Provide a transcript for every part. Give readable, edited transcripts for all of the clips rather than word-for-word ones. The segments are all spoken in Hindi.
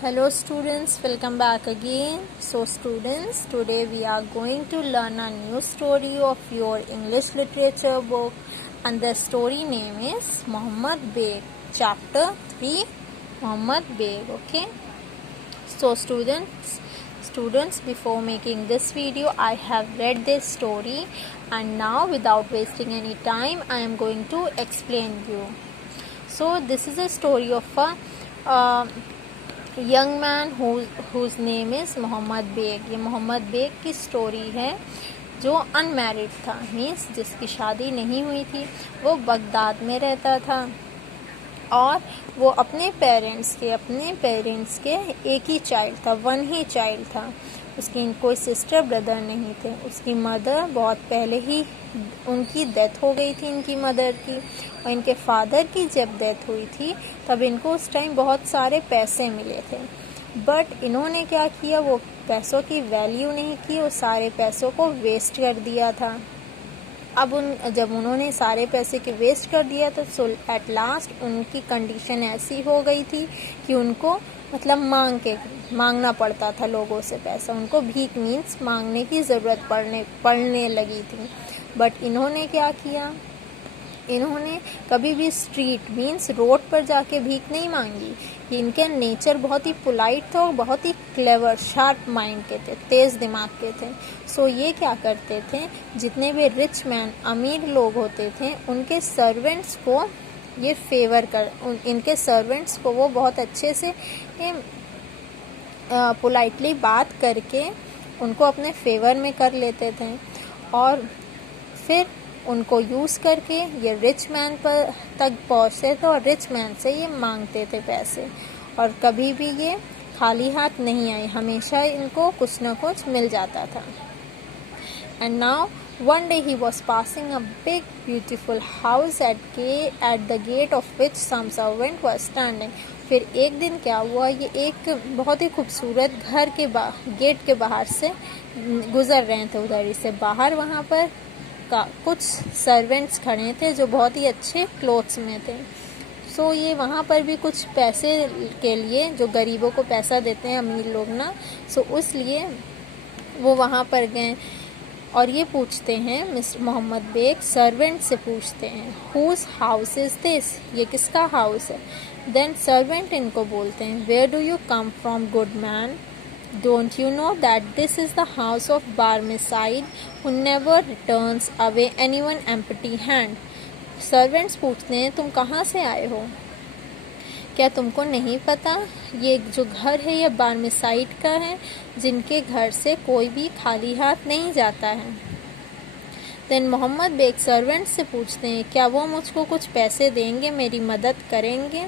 Hello students, welcome back again. So students, today we are going to learn a new story of your English literature book, and the story name is Muhammad Beg, chapter 3, Muhammad Beg. Okay. So students, before making this video, I have read this story, and now without wasting any time, I am going to explain you. So this is a story of a young man whose name is Mohammad Beg. ये मोहम्मद बेग की स्टोरी है जो अनमैरिड था, मीन्स जिसकी शादी नहीं हुई थी। वो बगदाद में रहता था और वो अपने पेरेंट्स के एक ही चाइल्ड था, वन ही चाइल्ड था। उसकी कोई सिस्टर ब्रदर नहीं थे। उसकी मदर बहुत पहले ही उनकी डेथ हो गई थी, इनकी मदर की। और इनके फादर की जब डेथ हुई थी तब इनको उस टाइम बहुत सारे पैसे मिले थे, बट इन्होंने क्या किया, वो पैसों की वैल्यू नहीं की, वो सारे पैसों को वेस्ट कर दिया था। अब जब उन्होंने सारे पैसे के वेस्ट कर दिया तो एट लास्ट उनकी कंडीशन ऐसी हो गई थी कि उनको मतलब मांगना पड़ता था लोगों से पैसा। उनको भीख मीन्स मांगने की ज़रूरत पड़ने लगी थी। बट इन्होंने क्या किया, इन्होंने कभी भी स्ट्रीट मीन्स रोड पर जाके भीख नहीं मांगी। इनके नेचर बहुत ही पोलाइट था और बहुत ही क्लेवर, शार्प माइंड के थे, तेज़ दिमाग के थे। सो ये क्या करते थे, जितने भी रिच मैन, अमीर लोग होते थे, उनके सर्वेंट्स को ये इनके सर्वेंट्स को वो बहुत अच्छे से पोलाइटली बात करके उनको अपने फेवर में कर लेते थे। और फिर उनको यूज़ करके ये रिच मैन पर तक पहुँचते थे और रिच मैन से ये मांगते थे पैसे। और कभी भी ये खाली हाथ नहीं आए, हमेशा इनको कुछ ना कुछ मिल जाता था। And now one day he was passing a big beautiful house at the gate of which some servant was standing. फिर एक दिन क्या हुआ, ये एक बहुत ही खूबसूरत घर के गेट के बाहर से गुजर रहे थे। उधर से बाहर वहाँ पर कुछ सर्वेंट्स खड़े थे जो बहुत ही अच्छे क्लोथ्स में थे। सो ये वहाँ पर भी कुछ पैसे के लिए, जो गरीबों को पैसा देते हैं अमीर लोग ना, सो उसलिए वो वहाँ पर गए और ये पूछते हैं, मिस्टर मोहम्मद बेग सर्वेंट से पूछते हैं, हुज हाउस इज़ दिस, ये किसका हाउस है। देन सर्वेंट इनको बोलते हैं, where do you come from good man, don't you know that this is the house of Barmecide who never returns away anyone empty hand. Servants पूछते हैं, तुम कहाँ से आए हो, क्या तुमको नहीं पता ये जो घर है ये बारमेसाइड का है, जिनके घर से कोई भी खाली हाथ नहीं जाता है। देन मोहम्मद बेग सर्वेंट से पूछते हैं, क्या वो मुझको कुछ पैसे देंगे, मेरी मदद करेंगे।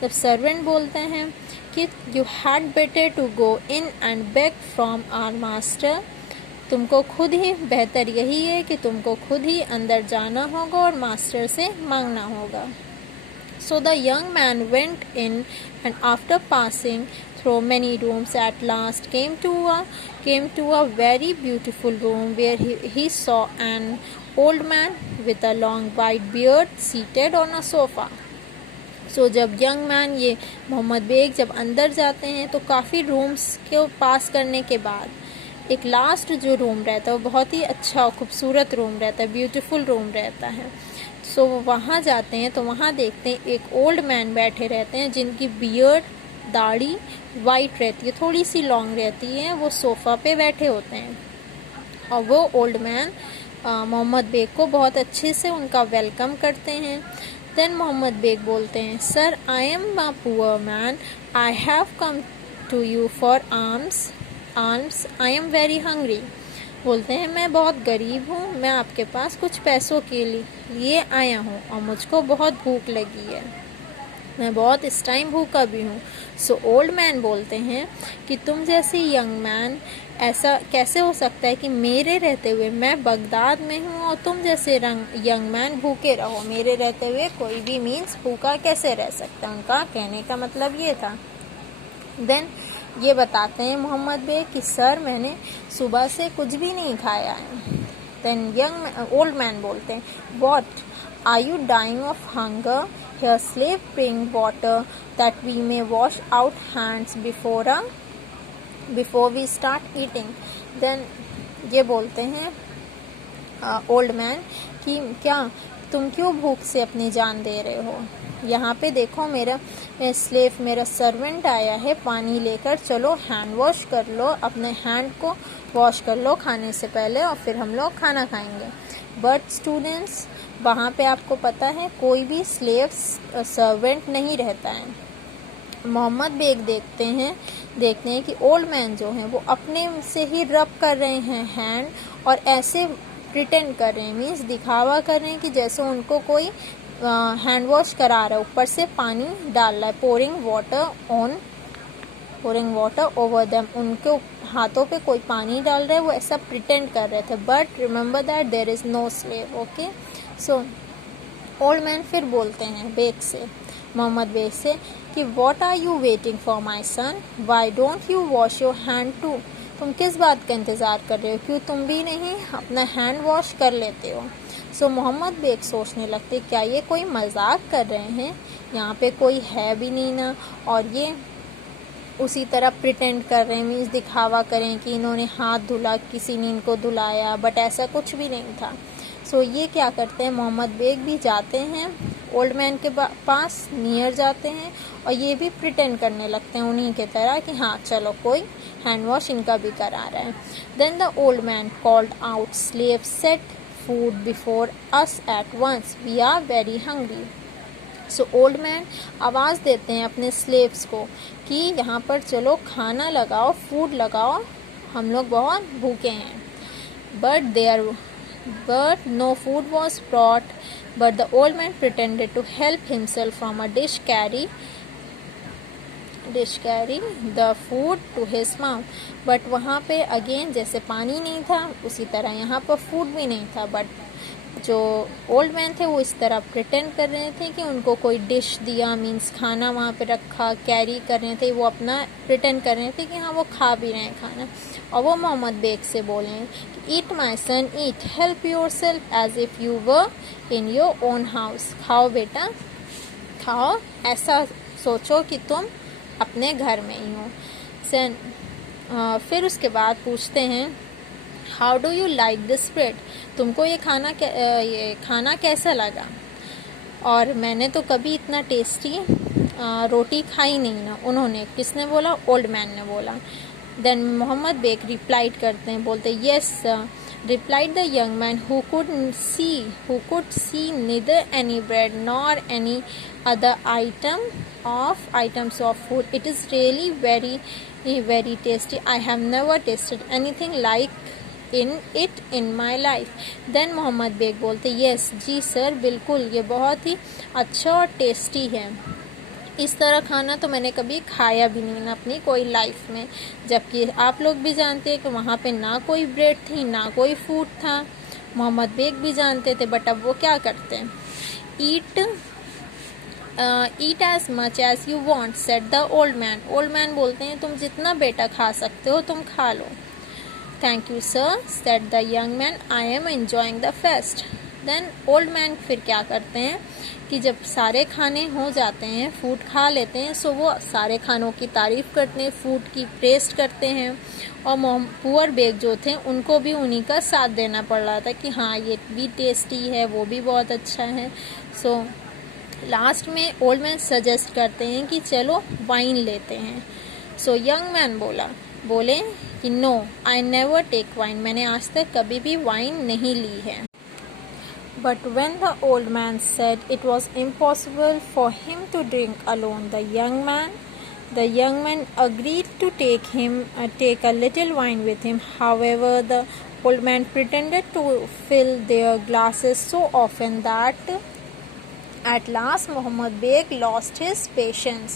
तब सर्वेंट बोलते हैं कि you had better to go in and beg from our master, तुमको खुद ही बेहतर यही है कि तुमको खुद ही अंदर जाना होगा और मास्टर से मांगना होगा। So the young man went in, and after passing through many rooms, at last came to a very beautiful room where he saw an old man with a long white beard seated on a sofa. So जब यंग मैन ये मोहम्मद बेग जब अंदर जाते हैं तो काफ़ी रूम्स के पास करने के बाद एक लास्ट जो रूम रहता है वो बहुत ही अच्छा खूबसूरत रूम रहता है, ब्यूटीफुल रूम रहता है। सो वो वहाँ जाते हैं तो वहाँ देखते हैं एक ओल्ड मैन बैठे रहते हैं, जिनकी बियर्ड, दाढ़ी वाइट रहती है, थोड़ी सी लॉन्ग रहती है। वो सोफ़ा पे बैठे होते हैं और वो ओल्ड मैन मोहम्मद बेग को बहुत अच्छे से उनका वेलकम करते हैं। देन मोहम्मद बेग बोलते हैं, sir I am a poor man, I have come to you for alms, I am very hungry. बोलते हैं, मैं बहुत गरीब हूँ, मैं आपके पास कुछ पैसों के लिए आया हूँ और मुझको बहुत भूख लगी है, मैं बहुत इस टाइम भूखा भी हूँ। सो ओल्ड मैन बोलते हैं कि तुम जैसे यंग मैन, ऐसा कैसे हो सकता है कि मेरे रहते हुए, मैं बगदाद में हूँ और तुम जैसे यंग मैन भूखे रहो, मेरे रहते हुए कोई भी मीन्स भूखा कैसे रह सकता। उनका कहने का मतलब ये था। देन ये बताते हैं मोहम्मद बेग कि सर मैंने सुबह से कुछ भी नहीं खाया है। देन ओल्ड मैन बोलते हैं, what are you dying of hunger, Here slave bring water that we may wash out hands before we start eating. Then ये बोलते हैं ओल्ड मैन कि क्या तुम क्यों भूख से अपनी जान दे रहे हो? यहाँ पे देखो मेरा स्लेव, मेरा सर्वेंट आया है पानी लेकर, चलो हैंड वॉश कर लो, अपने हैंड को वॉश कर लो खाने से पहले और फिर हम लोग खाना खाएंगे. बट स्टूडेंट्स, वहाँ पे आपको पता है कोई भी स्लेव सर्वेंट नहीं रहता है. मोहम्मद बेग देखते हैं कि ओल्ड मैन जो हैं वो अपने से ही रब कर रहे हैं हैंड और ऐसे प्रिटेंड कर रहे हैं, मीन्स दिखावा कर रहे हैं कि जैसे उनको कोई हैंड वॉश करा रहा है, ऊपर से पानी डाल रहा है, पोरिंग वाटर ओवर देम, उनके हाथों पे कोई पानी डाल रहा है, वो ऐसा प्रिटेंड कर रहे थे. But remember that there is no slave. Okay, so old man फिर बोलते हैं बेग से, मोहम्मद बेग से कि what are you waiting for my son, why don't you wash your hand too? तुम किस बात का इंतज़ार कर रहे हो, क्यों तुम भी नहीं अपना हैंड वॉश कर लेते हो? सो मोहम्मद बेग सोचने लगते क्या ये कोई मजाक कर रहे हैं, यहाँ पे कोई है भी नहीं ना, और ये उसी तरह प्रिटेंड कर रहे हैं, मीन्स दिखावा करें कि इन्होंने हाथ धुला, किसी ने इनको धुलाया, बट ऐसा कुछ भी नहीं था. सो ये क्या करते हैं, मोहम्मद बेग भी जाते हैं ओल्ड मैन के पास, नियर जाते हैं और ये भी प्रिटेंड करने लगते हैं उन्हीं के तरह कि हाँ चलो कोई हैंड वॉश इनका भी करा रहा है. Then the old man called out, slave set food before us at once, we are very hungry. So old man आवाज़ देते हैं अपने स्लेव्स को कि यहाँ पर चलो खाना लगाओ, फूड लगाओ, हम लोग बहुत भूखे हैं. But no food was brought, but the old man pretended to help himself from a dish carry the food to his mouth. But वहाँ पे अगेन जैसे पानी नहीं था उसी तरह यहाँ पर फूड भी नहीं था. बट जो ओल्ड मैन थे वो इस तरह प्रिटेंड कर रहे थे कि उनको कोई डिश दिया, मीन्स खाना वहाँ पे रखा, कैरी कर रहे थे, वो अपना प्रिटेंड कर रहे थे कि हाँ वो खा भी रहे हैं खाना. और वो मोहम्मद बेग से बोले कि eat my son eat, help your self as if you were in your own house. खाओ बेटा खाओ, ऐसा सोचो कि तुम अपने घर में ही हो. फिर उसके बाद पूछते हैं how do you like this bread, तुमको ये खाना कैसा लगा? और मैंने तो कभी इतना टेस्टी रोटी खाई नहीं ना. उन्होंने, किसने बोला? ओल्ड मैन ने बोला. देन मोहम्मद बेग रिप्लाइड करते हैं, बोलते yes replied the young man who could see neither any bread nor any other items of food. It is really very very tasty. I have never tasted anything like in my life. Then Mohammad Beg बोलते यस जी सर, बिल्कुल ये बहुत ही अच्छा और टेस्टी है. इस तरह खाना तो मैंने कभी खाया भी नहीं ना अपनी कोई लाइफ में. जबकि आप लोग भी जानते हैं कि वहाँ पे ना कोई ब्रेड थी ना कोई फूड था. मोहम्मद बेग भी जानते थे, बट अब वो क्या करते हैं, eat as much as you want said the old man. Old man बोलते हैं तुम जितना बेटा खा सकते हो तुम खा लो. Thank you sir said the young man, I am enjoying the feast. Then old man फिर क्या करते हैं कि जब सारे खाने हो जाते हैं, फूड खा लेते हैं, सो वो सारे खानों की तारीफ़ करते हैं, फूड की प्रेस्ट करते हैं. और पुअर बेग जो थे उनको भी उन्हीं का साथ देना पड़ रहा था कि हाँ ये भी टेस्टी है, वो भी बहुत अच्छा है. सो लास्ट में ओल्ड मैन सजेस्ट करते हैं कि चलो वाइन लेते हैं. सो यंग मैन बोले कि no I never take wine, मैंने आज तक कभी भी वाइन नहीं ली है. But when the old man said it was impossible for him to drink alone, the young man agreed to take a little wine with him. However, the old man pretended to fill their glasses so often that at last Mohammad Beg lost his patience.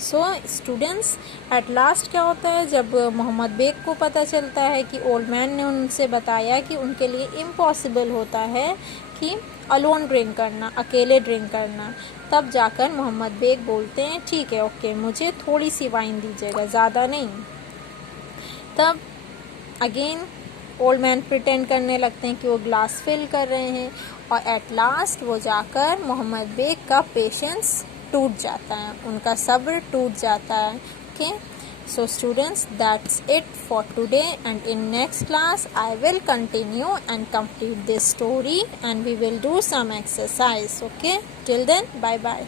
So students, at last क्या होता है, जब मोहम्मद बेग को पता चलता है कि ओल्ड मैन ने उनसे बताया कि उनके लिए इम्पॉसिबल होता है कि अलोन ड्रिंक करना, अकेले ड्रिंक करना, तब जाकर मोहम्मद बेग बोलते हैं ठीक है ओके, मुझे थोड़ी सी वाइन दीजिएगा, ज़्यादा नहीं. तब अगेन ओल्ड मैन प्रिटेंड करने लगते हैं कि वो ग्लास फिल कर रहे हैं और एट लास्ट वो जाकर मोहम्मद बेग का पेशेंस टूट जाता है, उनका सब्र टूट जाता है. Okay, so students, that's it for today, and in next class I will continue and complete this story and we will do some exercise. Okay, till then, bye bye.